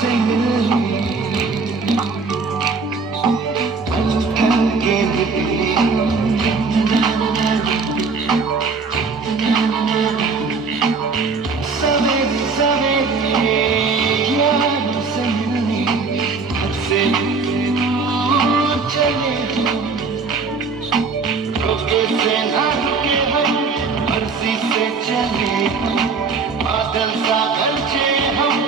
से मिलने पल के निकले सवेरे सवेरे यारों से मिलने घर से दूर चले रुके से ना रुके हम मर्जी से चले बादल सा गरजे हम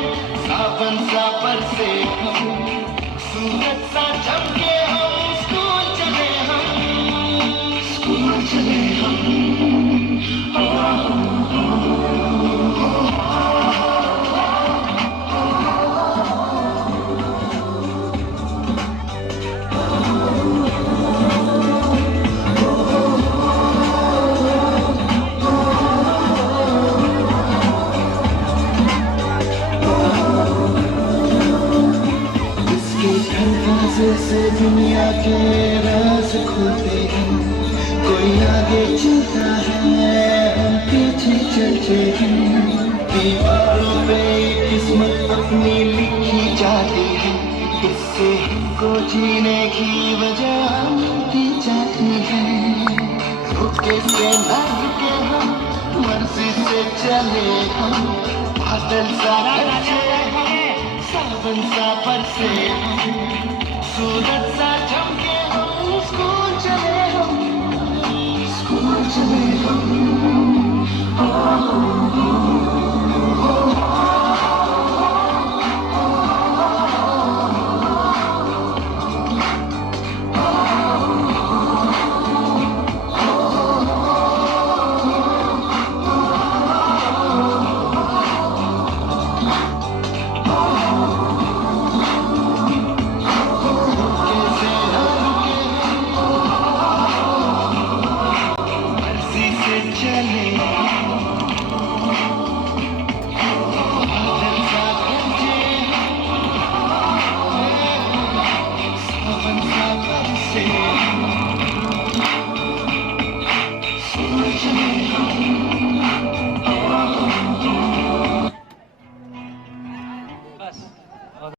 सावन सा बरसे हम सूरज सा चमके हम स्कूल चले हम दरवाजे से दुनिया के राज खुलते हैं कोई आगे चलता है हम पीछे चलते हैं दीवारों पे किस्मत अपनी लिखी जाती है इससे हमको जीने की वजह मिलती जाती है रुके से ना रुके हम मर्जी से चले हम बादल सा गरजे सावन सा बरसे सूरज सा चमके हम स्कूल चले हम